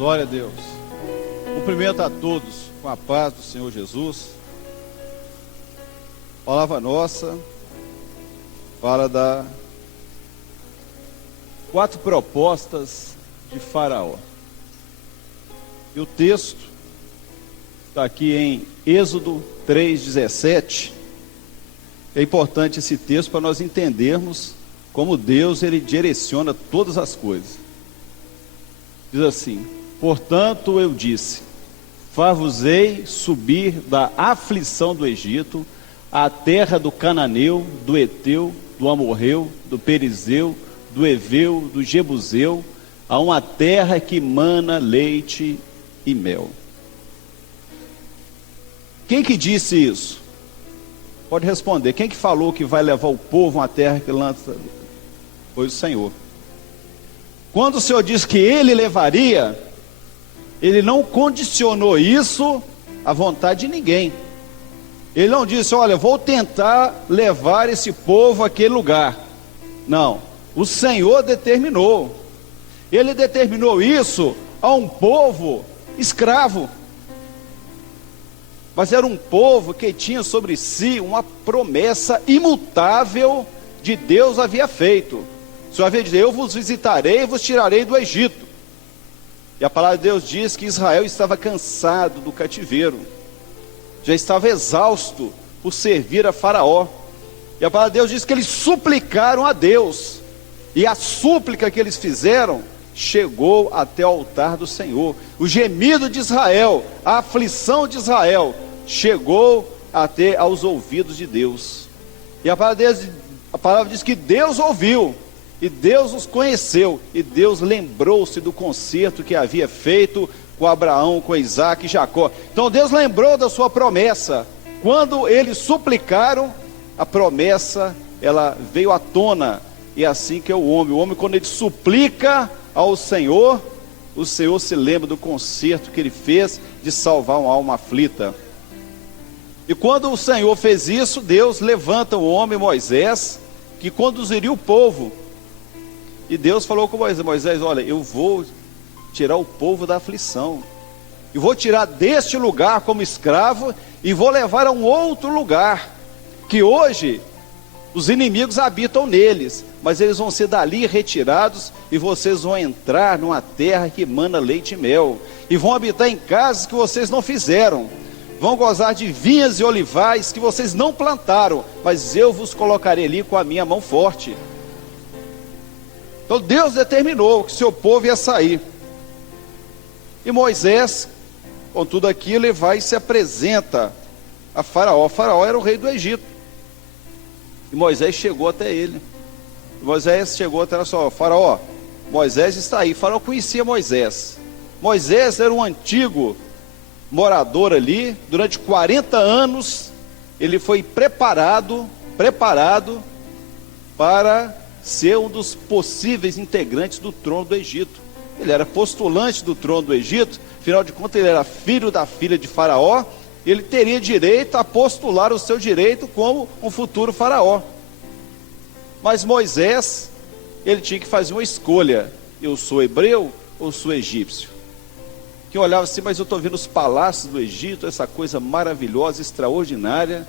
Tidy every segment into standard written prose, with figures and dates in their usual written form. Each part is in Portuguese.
Glória a Deus. Cumprimento a todos com a paz do Senhor Jesus. Palavra nossa fala da 4 propostas de Faraó. E o texto está aqui em Êxodo 3:17. É importante esse texto para nós entendermos como Deus ele direciona todas as coisas. Diz assim: portanto eu disse, far-vos-ei subir da aflição do Egito, à terra do Cananeu, do Eteu, do Amorreu, do Perizeu, do Eveu, do Jebuseu, a uma terra que mana leite e mel. Quem que disse isso? Pode responder. Quem que falou que vai levar o povo a uma terra que lança? Foi o Senhor. Quando o Senhor disse que Ele levaria, Ele não condicionou isso à vontade de ninguém. Ele não disse, olha, vou tentar levar esse povo àquele lugar. Não, o Senhor determinou. Ele determinou isso a um povo escravo. Mas era um povo que tinha sobre si uma promessa imutável de Deus havia feito. O Senhor havia dito, eu vos visitarei e vos tirarei do Egito. E a palavra de Deus diz que Israel estava cansado do cativeiro, já estava exausto por servir a Faraó. E a palavra de Deus diz que eles suplicaram a Deus, e a súplica que eles fizeram chegou até o altar do Senhor. O gemido de Israel, a aflição de Israel chegou até aos ouvidos de Deus. E a palavra diz que Deus ouviu, e Deus os conheceu, e Deus lembrou-se do concerto que havia feito com Abraão, com Isaac e Jacó. Então Deus lembrou da sua promessa. Quando eles suplicaram, a promessa ela veio à tona. E é assim que é o homem quando ele suplica ao Senhor, o Senhor se lembra do concerto que ele fez de salvar uma alma aflita. E quando o Senhor fez isso, Deus levanta o homem Moisés, que conduziria o povo. E Deus falou com Moisés, Moisés, olha, eu vou tirar o povo da aflição, e vou tirar deste lugar como escravo, e vou levar a um outro lugar, que hoje os inimigos habitam neles, mas eles vão ser dali retirados, e vocês vão entrar numa terra que emana leite e mel, e vão habitar em casas que vocês não fizeram, vão gozar de vinhas e olivais que vocês não plantaram, mas eu vos colocarei ali com a minha mão forte. Então Deus determinou que seu povo ia sair. E Moisés, com tudo aquilo, ele vai e se apresenta a Faraó. Faraó era o rei do Egito. E Moisés chegou até ele. Moisés chegou até só, Faraó, Moisés está aí. Faraó conhecia Moisés. Moisés era um antigo morador ali. Durante 40 anos, ele foi preparado para ser um dos possíveis integrantes do trono do Egito. Ele era postulante do trono do Egito, afinal de contas ele era filho da filha de Faraó, ele teria direito a postular o seu direito como um futuro Faraó. Mas Moisés, ele tinha que fazer uma escolha, eu sou hebreu ou sou egípcio? Que olhava assim, mas eu estou vendo os palácios do Egito, essa coisa maravilhosa, extraordinária,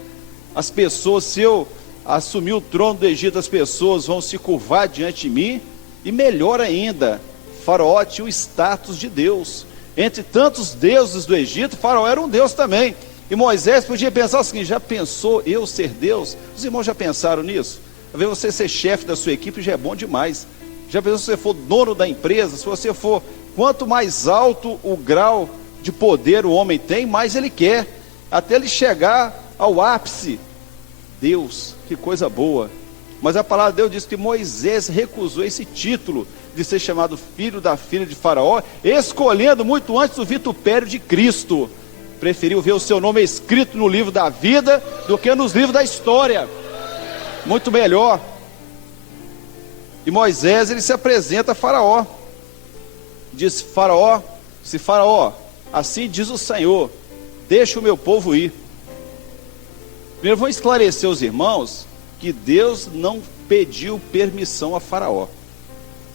as pessoas, se eu assumir o trono do Egito, as pessoas vão se curvar diante de mim, e melhor ainda, Faraó tinha o status de Deus. Entre tantos deuses do Egito, Faraó era um Deus também. E Moisés podia pensar o seguinte, já pensou eu ser Deus? Os irmãos já pensaram nisso? Às vezes você ser chefe da sua equipe já é bom demais. Já pensou se você for dono da empresa? Se você for, quanto mais alto o grau de poder o homem tem, mais ele quer, até ele chegar ao ápice. Deus, que coisa boa. Mas a palavra de Deus diz que Moisés recusou esse título de ser chamado filho da filha de Faraó, escolhendo muito antes do vitupério de Cristo. Preferiu ver o seu nome escrito no livro da vida do que nos livros da história. Muito melhor. E Moisés, ele se apresenta a Faraó. Diz Faraó, assim diz o Senhor, deixa o meu povo ir. Primeiro vou esclarecer aos irmãos que Deus não pediu permissão a Faraó.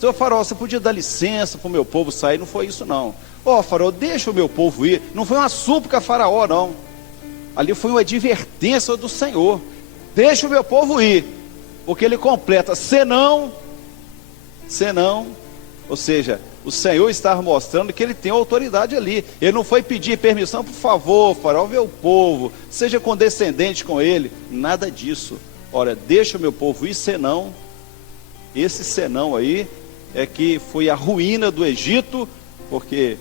Senhor faraó, você podia dar licença para o meu povo sair? Não foi isso não. Faraó, deixa o meu povo ir. Não foi uma súplica a faraó não. Ali foi uma advertência do Senhor. Deixa o meu povo ir. Porque ele completa, senão, ou seja, o Senhor estava mostrando que ele tem autoridade ali. Ele não foi pedir permissão, por favor, faraó, vê o povo, seja condescendente com ele. Nada disso. Olha, deixa o meu povo ir, senão, esse senão aí é que foi a ruína do Egito, porque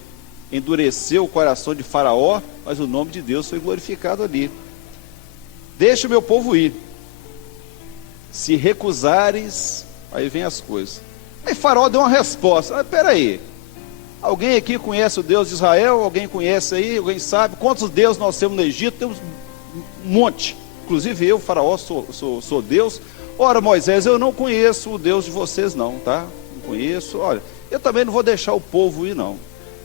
endureceu o coração de faraó, mas o nome de Deus foi glorificado ali. Deixa o meu povo ir. Se recusares, aí vem as coisas. Aí faraó deu uma resposta. Espera aí, alguém aqui conhece o Deus de Israel? Alguém conhece aí? Alguém sabe? Quantos deuses nós temos no Egito? Temos um monte. Inclusive eu, faraó, sou Deus. Ora, Moisés, eu não conheço o Deus de vocês não, tá? Não conheço. Olha, eu também não vou deixar o povo ir não.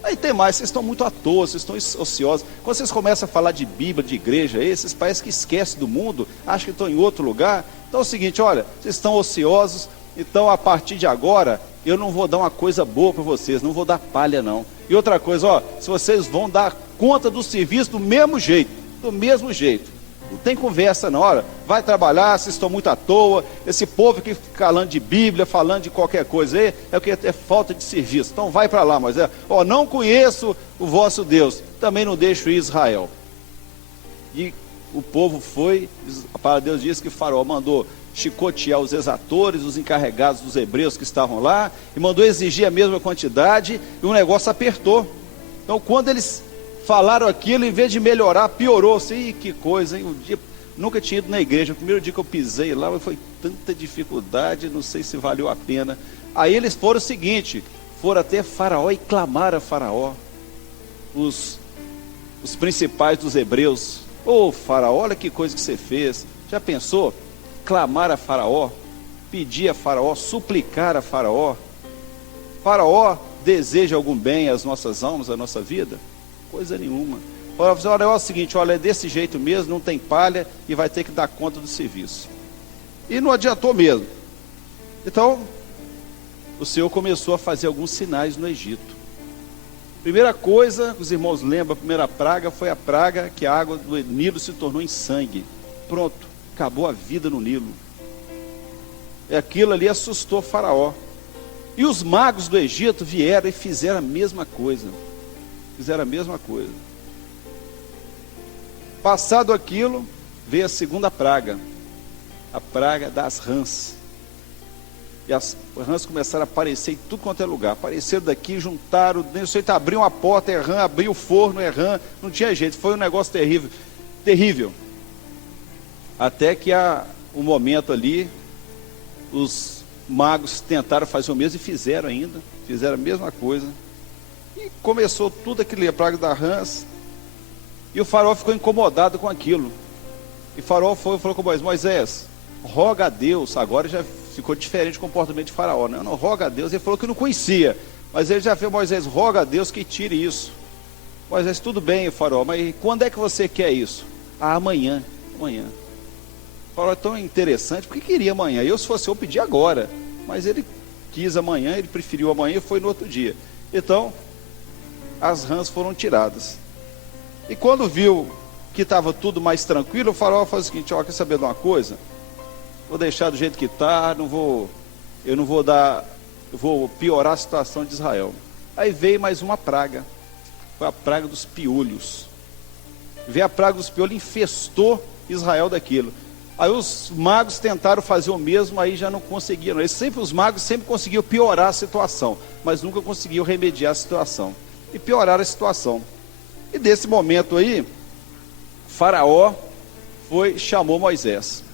Aí tem mais, vocês estão muito à toa, vocês estão ociosos. Quando vocês começam a falar de Bíblia, de igreja, esses países que esquecem do mundo, acham que estão em outro lugar. Então é o seguinte, olha, vocês estão ociosos, então a partir de agora, eu não vou dar uma coisa boa para vocês, não vou dar palha não. E outra coisa, se vocês vão dar conta do serviço do mesmo jeito, não tem conversa não, olha, vai trabalhar, vocês estão muito à toa, esse povo que fica falando de Bíblia, falando de qualquer coisa aí, é o que é falta de serviço, então vai para lá, Moisés, não conheço o vosso Deus, também não deixo ir Israel. E o povo foi, a palavra de Deus diz que faraó mandou chicotear os exatores, os encarregados dos hebreus que estavam lá, e mandou exigir a mesma quantidade, e o negócio apertou. Então quando eles falaram aquilo, em vez de melhorar, piorou. Assim, que coisa, hein? Nunca tinha ido na igreja. O primeiro dia que eu pisei lá, foi tanta dificuldade, não sei se valeu a pena. Aí eles foram o seguinte, foram até faraó e clamaram a faraó. Os principais dos hebreus. Faraó, olha que coisa que você fez. Já pensou? Clamar a faraó, pedir a faraó, suplicar a faraó. Faraó deseja algum bem às nossas almas, à nossa vida? Coisa nenhuma. Olha, é o seguinte, olha, é desse jeito mesmo, não tem palha e vai ter que dar conta do serviço. E não adiantou mesmo. Então, o Senhor começou a fazer alguns sinais no Egito. Primeira coisa, os irmãos lembram, a primeira praga foi a praga que a água do Nilo se tornou em sangue. Pronto, acabou a vida no Nilo. E aquilo ali assustou faraó. E os magos do Egito vieram e fizeram a mesma coisa. Passado aquilo, veio a segunda praga, a praga das rãs. E as rãs começaram a aparecer em tudo quanto é lugar. Apareceram daqui, juntaram, abriu uma porta, é rã, abriu o forno, é rã, não tinha jeito, foi um negócio terrível. Até que um momento ali, os magos tentaram fazer o mesmo e fizeram a mesma coisa. E começou tudo aquilo, a praga das rãs. E o faraó ficou incomodado com aquilo. E o faraó falou com Moisés, roga a Deus. Agora já ficou diferente o comportamento de faraó. Não, roga a Deus. Ele falou que não conhecia. Mas ele já fez, Moisés, roga a Deus que tire isso. Moisés, tudo bem, faraó, mas quando é que você quer isso? Amanhã. O faraó é tão interessante, porque queria amanhã. Eu, se fosse eu, pedi agora. Mas ele quis amanhã, ele preferiu amanhã e foi no outro dia. Então, as rãs foram tiradas. E quando viu que estava tudo mais tranquilo, o faraó falou o seguinte, quer saber de uma coisa? Vou deixar do jeito que está, eu vou piorar a situação de Israel. Aí veio mais uma praga, foi a praga dos piolhos. Veio a praga dos piolhos, infestou Israel daquilo. Aí os magos tentaram fazer o mesmo, aí já não conseguiram. Os magos sempre conseguiam piorar a situação, mas nunca conseguiam remediar a situação. E pioraram a situação. E desse momento aí, Faraó chamou Moisés.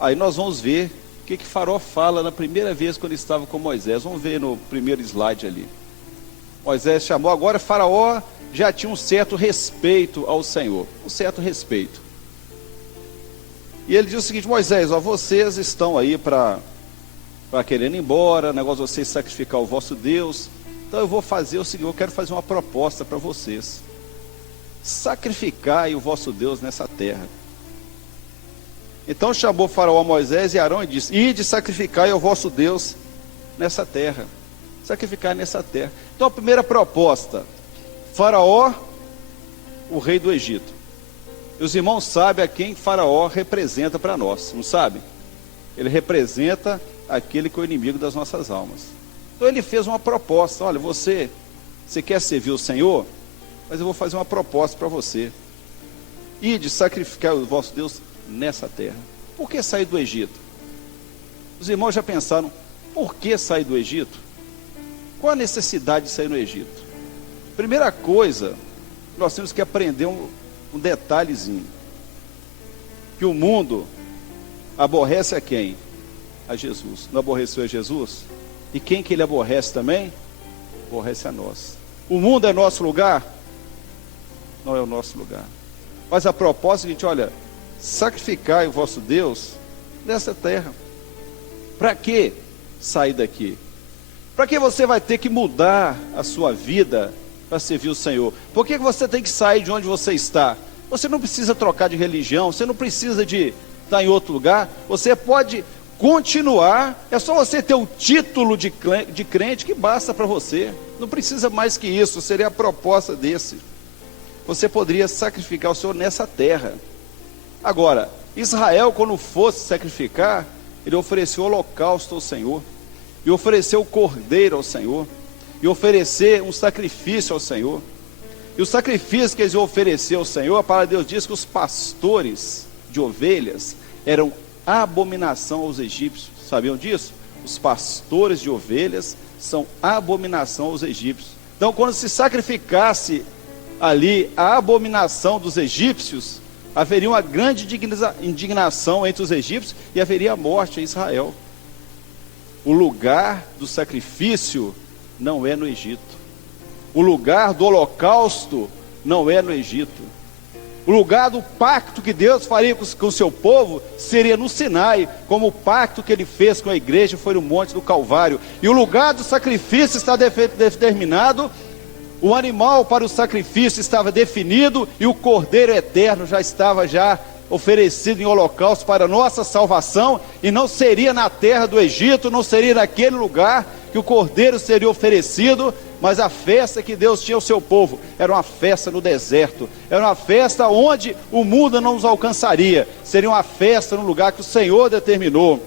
Aí nós vamos ver o que Faraó fala na primeira vez quando ele estava com Moisés. Vamos ver no primeiro slide ali. Moisés chamou, agora Faraó já tinha um certo respeito ao Senhor. E ele diz o seguinte, Moisés, vocês estão aí para querendo ir embora, negócio de vocês sacrificar o vosso Deus. Então eu vou fazer o seguinte, eu quero fazer uma proposta para vocês. Sacrificai o vosso Deus nessa terra. Então chamou Faraó a Moisés e Arão e disse, ide sacrificai ao vosso Deus nessa terra. Sacrificar nessa terra. Então a primeira proposta, Faraó, o rei do Egito. E os irmãos sabem a quem Faraó representa para nós, não sabem? Ele representa aquele que é o inimigo das nossas almas. Então ele fez uma proposta: olha, você quer servir o Senhor? Mas eu vou fazer uma proposta para você. Ide sacrificar o vosso Deus nessa terra. Por que sair do Egito? Os irmãos já pensaram, por que sair do Egito? Qual a necessidade de sair do Egito? Primeira coisa, nós temos que aprender um detalhezinho. Que o mundo aborrece a quem? A Jesus. Não aborreceu a Jesus? E quem que ele aborrece também? Aborrece a nós. O mundo é nosso lugar? Não é o nosso lugar. Mas a proposta é a seguinte: olha, sacrificai o vosso Deus nessa terra. Para que sair daqui? Para que você vai ter que mudar a sua vida para servir o Senhor? Por que você tem que sair de onde você está? Você não precisa trocar de religião, você não precisa de estar em outro lugar, você pode continuar, é só você ter o título de crente que basta para você, não precisa mais que isso. Seria a proposta desse. Você poderia sacrificar o Senhor nessa terra. Agora, Israel, quando fosse sacrificar, ele ofereceu holocausto ao Senhor, e ofereceu o cordeiro ao Senhor, e oferecer um sacrifício ao Senhor. E o sacrifício que eles ofereceram ao Senhor, a palavra de Deus diz que os pastores de ovelhas eram abominação aos egípcios. Sabiam disso? Os pastores de ovelhas são abominação aos egípcios. Então, quando se sacrificasse ali a abominação dos egípcios, haveria uma grande indignação entre os egípcios e haveria a morte em Israel. O lugar do sacrifício não é no Egito. O lugar do holocausto não é no Egito. O lugar do pacto que Deus faria com o seu povo seria no Sinai, como o pacto que ele fez com a igreja foi no Monte do Calvário. E o lugar do sacrifício está determinado, o animal para o sacrifício estava definido, e o cordeiro eterno já estava oferecido em holocausto para nossa salvação, e não seria na terra do Egito, não seria naquele lugar que o cordeiro seria oferecido, mas a festa que Deus tinha ao seu povo era uma festa no deserto, era uma festa onde o mundo não nos alcançaria, seria uma festa no lugar que o Senhor determinou.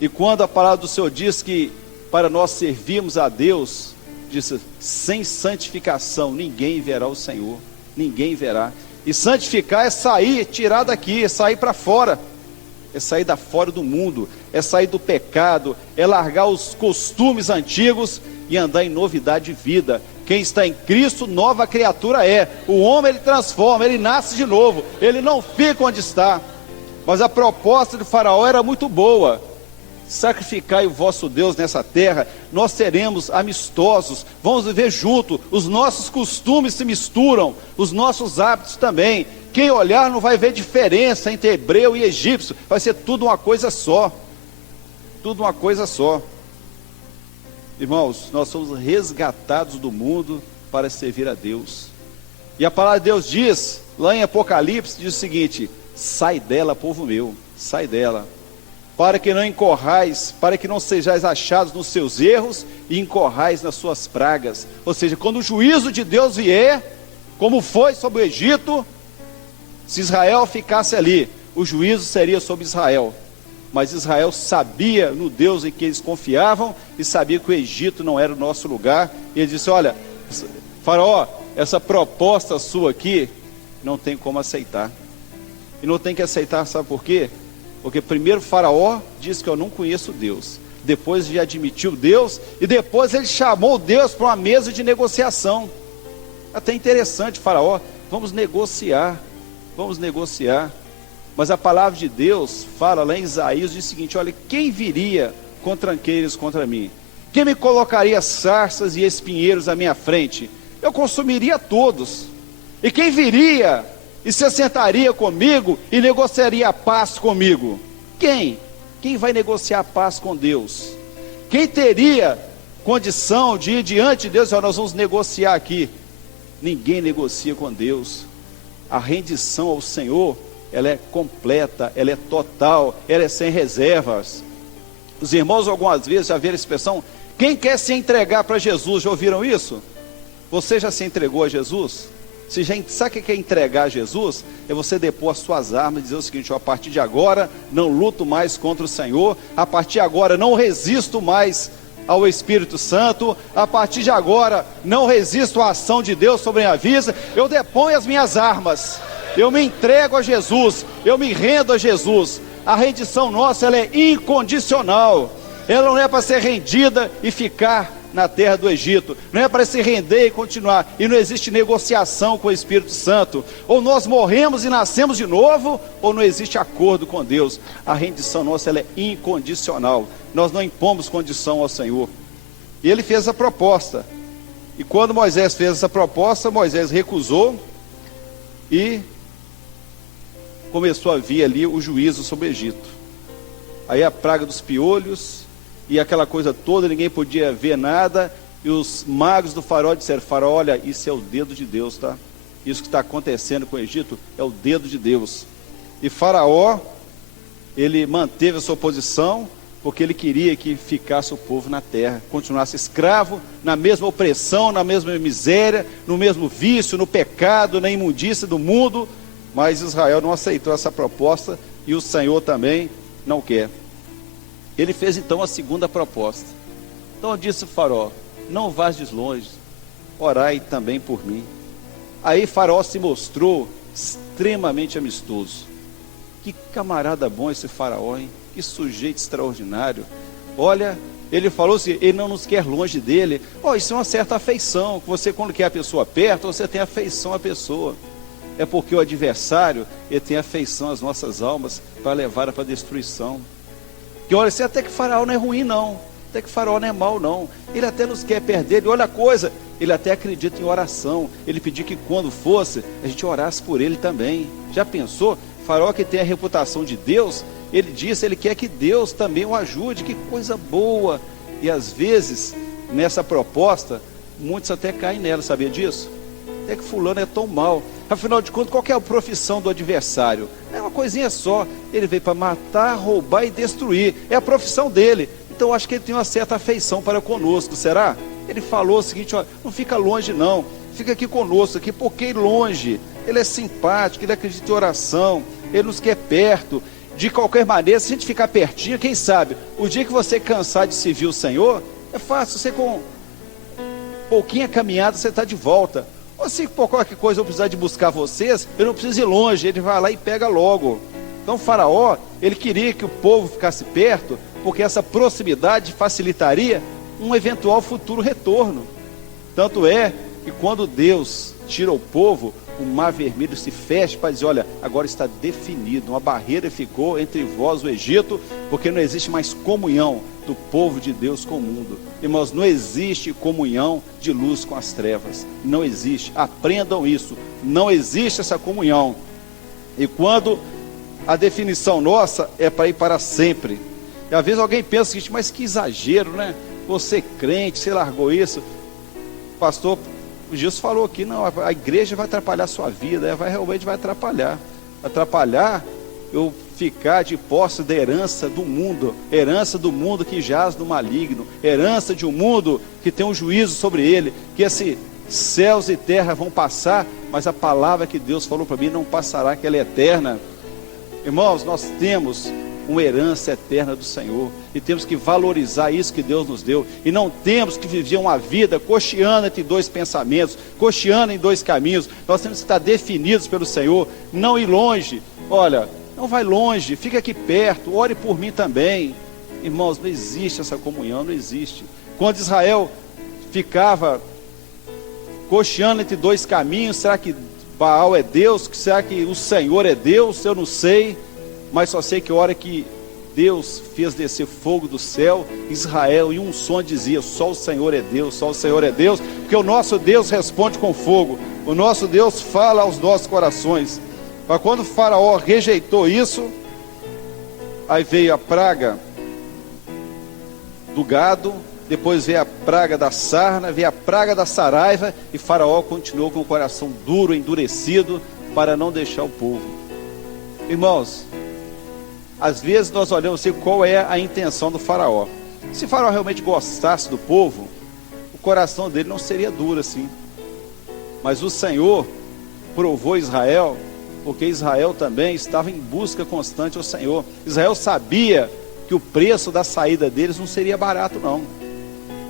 E quando a palavra do Senhor diz que para nós servirmos a Deus, disse, sem santificação ninguém verá o Senhor, ninguém verá. E santificar é sair, tirar daqui, é sair para fora, é sair da fora do mundo, é sair do pecado, é largar os costumes antigos e andar em novidade de vida. Quem está em Cristo, nova criatura é. O homem, ele transforma, ele nasce de novo, ele não fica onde está. Mas a proposta de Faraó era muito boa: sacrificai o vosso Deus nessa terra, nós seremos amistosos, vamos viver junto, os nossos costumes se misturam, os nossos hábitos também. Quem olhar não vai ver diferença entre hebreu e egípcio, vai ser tudo uma coisa só, tudo uma coisa só. Irmãos, nós somos resgatados do mundo para servir a Deus, e a palavra de Deus diz, lá em Apocalipse, diz o seguinte: sai dela, povo meu, sai dela, para que não incorrais, para que não sejais achados nos seus erros e incorrais nas suas pragas. Ou seja, quando o juízo de Deus vier, como foi sobre o Egito, se Israel ficasse ali, o juízo seria sobre Israel. Mas Israel sabia no Deus em que eles confiavam e sabia que o Egito não era o nosso lugar. E ele disse: olha, Faraó, essa proposta sua aqui não tem como aceitar. E não tem que aceitar, sabe por quê? Porque primeiro Faraó disse que eu não conheço Deus, depois ele admitiu Deus, e depois ele chamou Deus para uma mesa de negociação. Até interessante, Faraó, vamos negociar, mas a palavra de Deus fala lá em Isaías, diz o seguinte: olha, quem viria com tranqueiros contra mim? Quem me colocaria sarças e espinheiros à minha frente? Eu consumiria todos. E quem viria e se assentaria comigo e negociaria a paz comigo? Quem? Quem vai negociar a paz com Deus? Quem teria condição de ir diante de Deus? Nós vamos negociar aqui. Ninguém negocia com Deus. A rendição ao Senhor, ela é completa, ela é total, ela é sem reservas. Os irmãos algumas vezes já viram a expressão, quem quer se entregar para Jesus, já ouviram isso? Você já se entregou a Jesus? Sabe o que é entregar a Jesus? É você depor as suas armas e dizer o seguinte, a partir de agora não luto mais contra o Senhor, a partir de agora não resisto mais ao Espírito Santo, a partir de agora não resisto à ação de Deus sobre a minha vida, eu deponho as minhas armas, eu me entrego a Jesus, eu me rendo a Jesus. A rendição nossa, ela é incondicional, ela não é para ser rendida e ficar na terra do Egito, não é para se render e continuar, e não existe negociação com o Espírito Santo, ou nós morremos e nascemos de novo, ou não existe acordo com Deus. A rendição nossa, ela é incondicional, nós não impomos condição ao Senhor. E ele fez a proposta, e quando Moisés fez essa proposta, Moisés recusou, e começou a vir ali o juízo sobre o Egito. Aí a praga dos piolhos, e aquela coisa toda, ninguém podia ver nada, e os magos do faraó disseram, faraó, olha, isso é o dedo de Deus, tá? Isso que está acontecendo com o Egito, é o dedo de Deus. E faraó, ele manteve a sua posição, porque ele queria que ficasse o povo na terra, continuasse escravo, na mesma opressão, na mesma miséria, no mesmo vício, no pecado, na imundícia do mundo, mas Israel não aceitou essa proposta, e o Senhor também não quer. Ele fez então a segunda proposta. Então disse o faraó, não vás longe, orai também por mim. Aí faraó se mostrou extremamente amistoso. Que camarada bom esse faraó, hein? Que sujeito extraordinário. Olha, ele falou assim, ele não nos quer longe dele. Isso é uma certa afeição, você quando quer a pessoa perto, você tem afeição à pessoa. É porque o adversário, ele tem afeição às nossas almas, para levar para a destruição. Que olha, até que faraó não é ruim não, até que faraó não é mau não, ele até nos quer perder, ele olha a coisa, ele até acredita em oração, ele pediu que quando fosse, a gente orasse por ele também. Já pensou? Faraó que tem a reputação de Deus, ele disse, ele quer que Deus também o ajude, que coisa boa. E às vezes, nessa proposta, muitos até caem nela, sabia disso? Até que fulano é tão mal. Afinal de contas, qual que é a profissão do adversário? É uma coisinha só, ele veio para matar, roubar e destruir, é a profissão dele. Então eu acho que ele tem uma certa afeição para conosco, será? Ele falou o seguinte, ó, não fica longe não, fica aqui conosco, aqui, porque longe, ele é simpático, ele acredita em oração, ele nos quer perto. De qualquer maneira, se a gente ficar pertinho, quem sabe, o dia que você cansar de servir o Senhor, é fácil, você com pouquinha caminhada, você está de volta. Ou se por qualquer coisa eu precisar de buscar vocês, eu não preciso ir longe, ele vai lá e pega logo. Então o faraó, ele queria que o povo ficasse perto, porque essa proximidade facilitaria um eventual futuro retorno. Tanto é que quando Deus tira o povo, o mar vermelho se fecha para dizer, olha, agora está definido, uma barreira ficou entre vós e o Egito, porque não existe mais comunhão do povo de Deus com o mundo. Irmãos, não existe comunhão de luz com as trevas, não existe, aprendam isso, não existe essa comunhão. E quando a definição nossa é para ir para sempre, e às vezes alguém pensa o seguinte, mas que exagero, né? Você crente, você largou isso. Pastor Jesus falou aqui, não, a igreja vai atrapalhar a sua vida, realmente vai atrapalhar. Atrapalhar eu ficar de posse da herança do mundo que jaz no maligno, herança de um mundo que tem um juízo sobre ele, que esses céus e terra vão passar, mas a palavra que Deus falou para mim não passará, que ela é eterna. Irmãos, nós temos uma herança eterna do Senhor, e temos que valorizar isso que Deus nos deu, e não temos que viver uma vida cocheando entre dois pensamentos, cocheando em dois caminhos. Nós temos que estar definidos pelo Senhor, não ir longe. Olha, não vai longe, fica aqui perto, ore por mim também. Irmãos, não existe essa comunhão, não existe. Quando Israel ficava cocheando entre dois caminhos, será que Baal é Deus? Será que o Senhor é Deus? Eu não sei, mas só sei que a hora que Deus fez descer fogo do céu, Israel em um som dizia, só o Senhor é Deus, só o Senhor é Deus, porque o nosso Deus responde com fogo, o nosso Deus fala aos nossos corações. Mas quando o faraó rejeitou isso, aí veio a praga do gado, depois veio a praga da sarna, veio a praga da saraiva, e faraó continuou com o coração duro, endurecido, para não deixar o povo. Irmãos, Às vezes nós olhamos assim, qual é a intenção do faraó. Se o faraó realmente gostasse do povo, o coração dele não seria duro assim. Mas o Senhor provou Israel, porque Israel também estava em busca constante ao Senhor. Israel sabia que o preço da saída deles não seria barato não.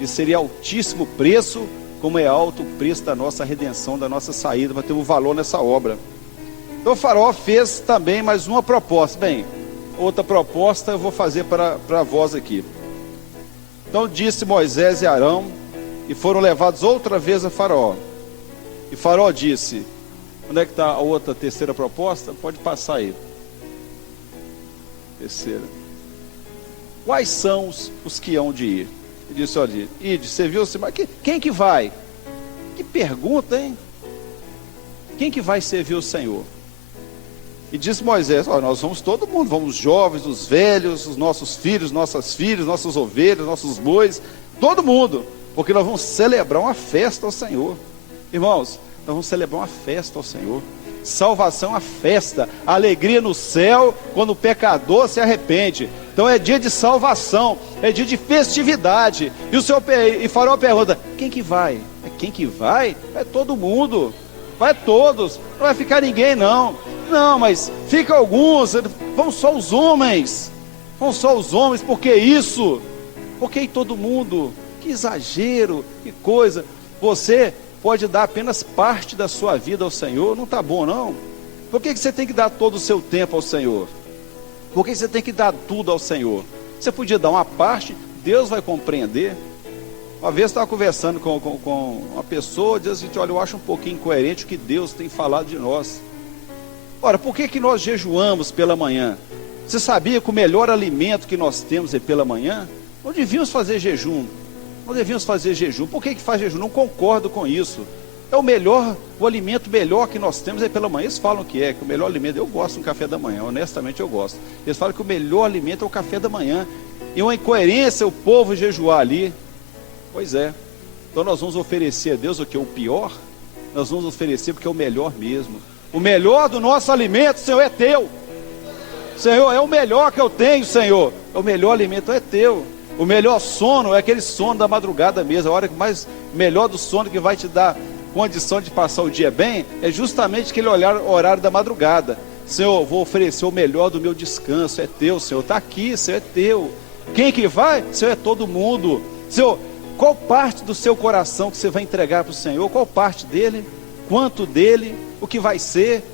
E seria altíssimo preço, como é alto o preço da nossa redenção, da nossa saída, para ter um valor nessa obra. Então o faraó fez também mais uma proposta. Bem, outra proposta eu vou fazer para vós aqui. Então disse Moisés e Arão, e foram levados outra vez a faraó. E faraó disse, onde é que está a outra, terceira proposta? Pode passar aí. Terceira. Quais são os que hão de ir? Ele disse, olha, ide, você viu, mas quem que vai? Que pergunta, hein? Quem que vai servir o Senhor? E disse Moisés, olha, nós vamos todo mundo, vamos os jovens, os velhos, os nossos filhos, nossas filhas, nossas ovelhas, nossos bois, todo mundo, porque nós vamos celebrar uma festa ao Senhor. Irmãos, nós vamos celebrar uma festa ao Senhor. Salvação é uma festa, alegria no céu quando o pecador se arrepende. Então é dia de salvação, é dia de festividade. E Faraó pergunta, quem que vai? Quem que vai? Vai todo mundo, vai todos, não vai ficar ninguém não. Não, mas fica alguns, vão só os homens. Vão só os homens, por que isso? Porque aí todo mundo, que exagero, que coisa. Você pode dar apenas parte da sua vida ao Senhor, não está bom não? Por que você tem que dar todo o seu tempo ao Senhor? Por que você tem que dar tudo ao Senhor? Você podia dar uma parte, Deus vai compreender. Uma vez eu estava conversando com uma pessoa, dizendo assim, olha, eu acho um pouquinho incoerente o que Deus tem falado de nós. Ora, por que nós jejuamos pela manhã? Você sabia que o melhor alimento que nós temos é pela manhã? Não devíamos fazer jejum. Não devíamos fazer jejum. Por que faz jejum? Não concordo com isso. É o alimento melhor que nós temos é pela manhã. Eles falam que o melhor alimento, eu gosto do café da manhã, honestamente eu gosto. Eles falam que o melhor alimento é o café da manhã. E uma incoerência o povo jejuar ali. Pois é. Então nós vamos oferecer a Deus o que? O pior? Nós vamos oferecer porque é o melhor mesmo. O melhor do nosso alimento, Senhor, é teu. Senhor, é o melhor que eu tenho, Senhor. O melhor alimento é teu. O melhor sono é aquele sono da madrugada mesmo. A hora mais melhor do sono que vai te dar condição de passar o dia bem é justamente aquele horário da madrugada. Senhor, vou oferecer o melhor do meu descanso. É teu, Senhor. Está aqui, Senhor, é teu. Quem que vai? Senhor, é todo mundo. Senhor, qual parte do seu coração que você vai entregar para o Senhor? Qual parte dele? Quanto dele? O que vai ser?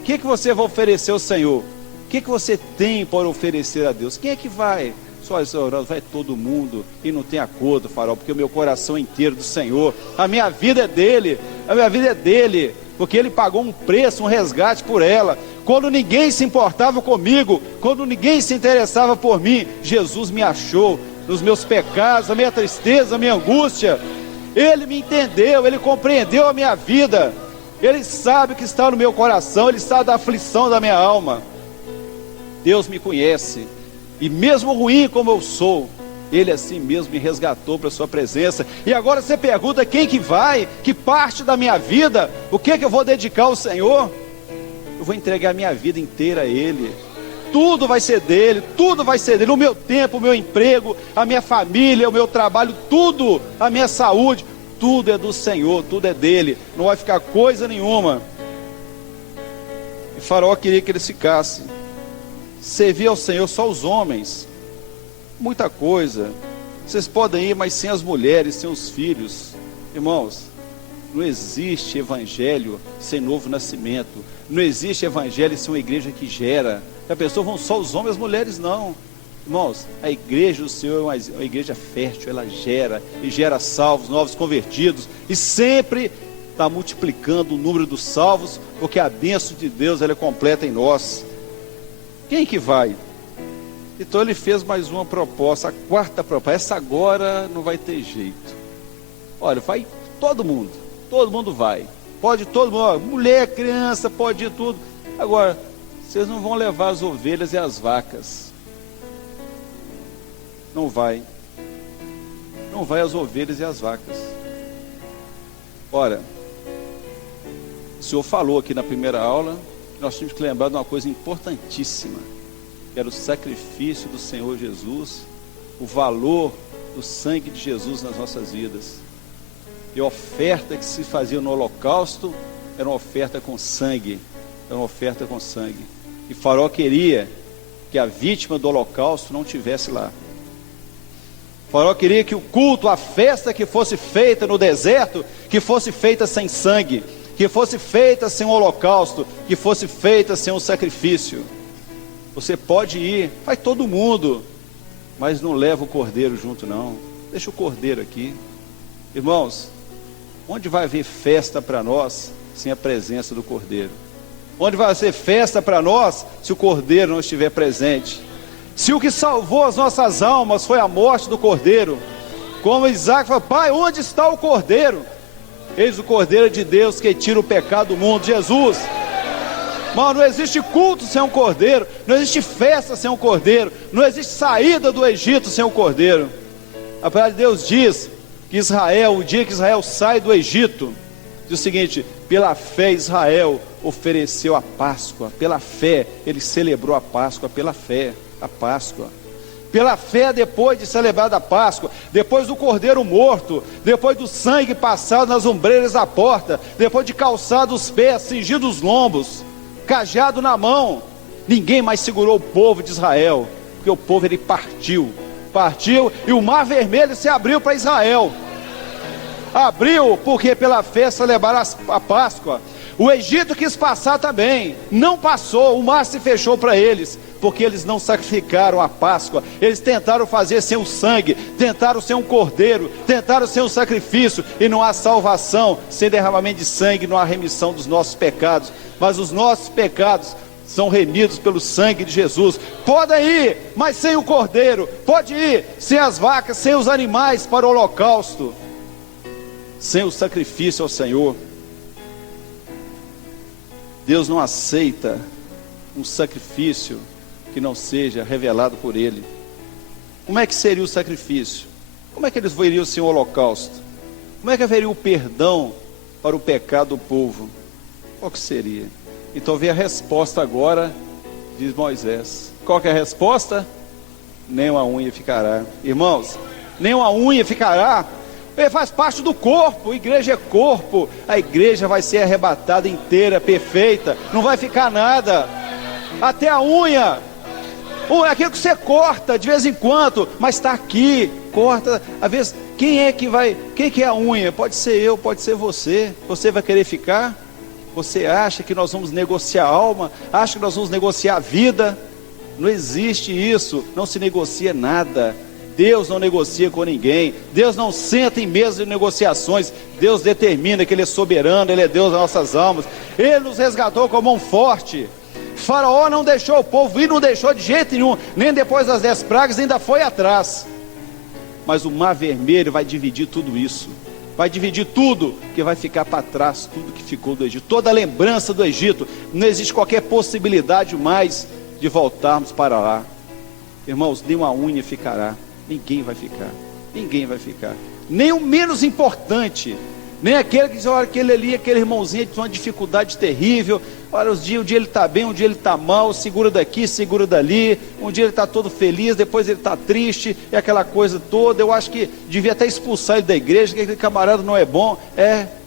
O que você vai oferecer ao Senhor? O que você tem para oferecer a Deus? Quem é que vai? Só Senhor, vai todo mundo e não tem acordo, Faraó, porque o meu coração é inteiro do Senhor. A minha vida é dele, a minha vida é dele, porque ele pagou um preço, um resgate por ela. Quando ninguém se importava comigo, quando ninguém se interessava por mim, Jesus me achou nos meus pecados, a minha tristeza, a minha angústia. Ele me entendeu, ele compreendeu a minha vida. Ele sabe o que está no meu coração, ele sabe da aflição da minha alma. Deus me conhece. E mesmo ruim como eu sou, Ele assim mesmo me resgatou para a sua presença. E agora você pergunta, quem que vai? Que parte da minha vida? O que eu vou dedicar ao Senhor? Eu vou entregar a minha vida inteira a Ele. Tudo vai ser dele, tudo vai ser dele. O meu tempo, o meu emprego, a minha família, o meu trabalho, tudo, a minha saúde, tudo é do Senhor, tudo é dele. Não vai ficar coisa nenhuma. E Faraó queria que eles ficassem. Servir ao Senhor só os homens, muita coisa. Vocês podem ir, mas sem as mulheres, sem os filhos. Irmãos, não existe evangelho sem novo nascimento. Não existe evangelho sem uma igreja que gera. A pessoa vão só os homens, as mulheres não. Irmãos, a igreja do Senhor é uma igreja fértil, ela gera, e gera salvos, novos convertidos, e sempre está multiplicando o número dos salvos, porque a bênção de Deus ela é completa em nós. Quem que vai? Então ele fez mais uma proposta, a quarta proposta. Essa agora não vai ter jeito. Olha, vai todo mundo vai. Pode todo mundo, ó, mulher, criança, pode ir tudo. Agora, vocês não vão levar as ovelhas e as vacas. Não vai. Não vai as ovelhas e as vacas. Ora, o Senhor falou aqui na primeira aula, nós temos que lembrar de uma coisa importantíssima. que era o sacrifício do Senhor Jesus, o valor do sangue de Jesus nas nossas vidas. E a oferta que se fazia no holocausto era uma oferta com sangue, era uma oferta com sangue. E Faraó queria que a vítima do holocausto não tivesse lá. Faraó queria que o culto, a festa que fosse feita no deserto, que fosse feita sem sangue, que fosse feita sem um holocausto, que fosse feita sem um sacrifício. Você pode ir, vai todo mundo, mas não leva o cordeiro junto não, deixa o cordeiro aqui. Irmãos, onde vai haver festa para nós sem a presença do cordeiro? Onde vai ser festa para nós se o cordeiro não estiver presente? Se o que salvou as nossas almas foi a morte do cordeiro, como Isaac falou: pai, onde está o cordeiro? Eis o cordeiro de Deus que tira o pecado do mundo, Jesus. Mano, não existe culto sem um cordeiro, não existe festa sem um cordeiro, não existe saída do Egito sem um cordeiro. A palavra de Deus diz que Israel, o dia que Israel sai do Egito, diz o seguinte: pela fé Israel ofereceu a Páscoa, pela fé ele celebrou a Páscoa, pela fé, a Páscoa. Pela fé, depois de celebrar a Páscoa, depois do cordeiro morto, depois do sangue passado nas ombreiras da porta, depois de calçado os pés, cingido os lombos, cajado na mão, ninguém mais segurou o povo de Israel, porque o povo ele partiu e o mar vermelho se abriu para Israel. Abriu porque pela fé celebraram a Páscoa. O Egito quis passar também, não passou, o mar se fechou para eles, porque eles não sacrificaram a Páscoa. Eles tentaram fazer sem o sangue, tentaram sem um cordeiro, tentaram sem um sacrifício, e não há salvação sem derramamento de sangue, não há remissão dos nossos pecados. Mas os nossos pecados são remidos pelo sangue de Jesus. Podem ir, mas sem o cordeiro. Pode ir sem as vacas, sem os animais para o holocausto, sem o sacrifício ao Senhor. Deus não aceita um sacrifício que não seja revelado por Ele. Como é que seria o sacrifício? Como é que eles veriam sem o holocausto? Como é que haveria o perdão para o pecado do povo? Qual que seria? Então vem a resposta agora, diz Moisés. Qual que é a resposta? Nem uma unha ficará. Irmãos, nem uma unha ficará. Ele faz parte do corpo, a igreja é corpo. A igreja vai ser arrebatada inteira, perfeita, não vai ficar nada. Até a unha, aquilo que você corta de vez em quando, mas está aqui, corta. Às vezes, quem que é a unha? Pode ser eu, pode ser você. Você vai querer ficar? Você acha que nós vamos negociar a alma? Acha que nós vamos negociar a vida? Não existe isso, não se negocia nada. Deus não negocia com ninguém, Deus não senta em mesa de negociações. Deus determina que Ele é soberano, Ele é Deus das nossas almas. Ele nos resgatou com a mão forte. Faraó não deixou o povo ir, não deixou de jeito nenhum, nem depois das 10 pragas, ainda foi atrás. Mas o mar vermelho vai dividir tudo isso, vai dividir tudo, que vai ficar para trás, tudo que ficou do Egito, toda a lembrança do Egito. Não existe qualquer possibilidade mais de voltarmos para lá. Irmãos, nem uma unha ficará. Ninguém vai ficar, ninguém vai ficar, nem o menos importante, nem aquele que diz: olha, aquele ali, aquele irmãozinho tem uma dificuldade terrível, olha, um dia ele está bem, um dia ele está mal, segura daqui, segura dali, um dia ele está todo feliz, depois ele está triste, e aquela coisa toda. Eu acho que devia até expulsar ele da igreja, que aquele camarada não é bom.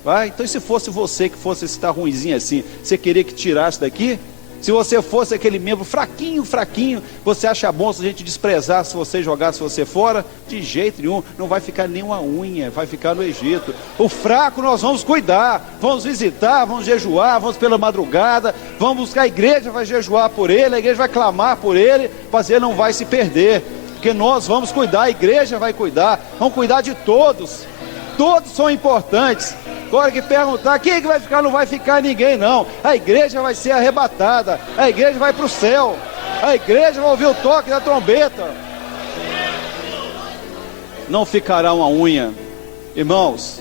Vai, então, e se fosse você que fosse estar ruimzinho assim, você queria que tirasse daqui? Se você fosse aquele membro fraquinho, você acha bom se a gente desprezasse você, jogasse você fora? De jeito nenhum, não vai ficar nenhuma unha, vai ficar no Egito. O fraco nós vamos cuidar, vamos visitar, vamos jejuar, vamos pela madrugada, vamos buscar a igreja, vai jejuar por ele, a igreja vai clamar por ele, mas ele não vai se perder, porque nós vamos cuidar, a igreja vai cuidar, vamos cuidar de todos, todos são importantes. Agora que perguntar, quem é que vai ficar? Não vai ficar ninguém não. A igreja vai ser arrebatada, a igreja vai para o céu, a igreja vai ouvir o toque da trombeta. Não ficará uma unha. Irmãos,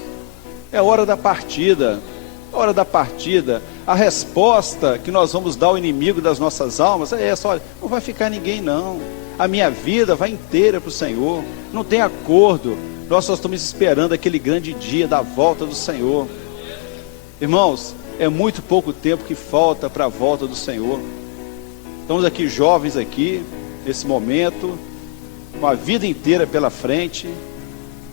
é hora da partida, hora da partida. A resposta que nós vamos dar ao inimigo das nossas almas é essa: olha, não vai ficar ninguém não. A minha vida vai inteira para o Senhor, não tem acordo. Nós só estamos esperando aquele grande dia da volta do Senhor. Irmãos, é muito pouco tempo que falta para a volta do Senhor. Estamos aqui jovens aqui, nesse momento, uma vida inteira pela frente,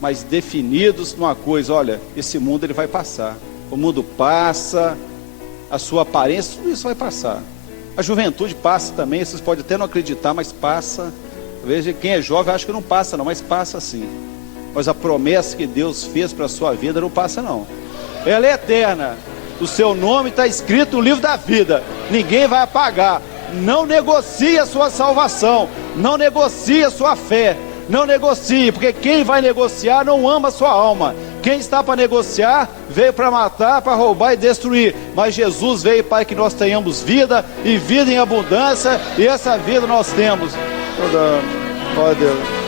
mas definidos numa coisa: olha, esse mundo ele vai passar. O mundo passa, a sua aparência, tudo isso vai passar. A juventude passa também, vocês podem até não acreditar, mas passa. Veja, quem é jovem acha que não passa não, mas passa sim. Mas a promessa que Deus fez para a sua vida não passa não. Ela é eterna. O seu nome está escrito no livro da vida. Ninguém vai apagar. Não negocie a sua salvação. Não negocie a sua fé. Não negocie, porque quem vai negociar não ama a sua alma. Quem está para negociar veio para matar, para roubar e destruir. Mas Jesus veio para que nós tenhamos vida e vida em abundância. E essa vida nós temos. Glória a Deus.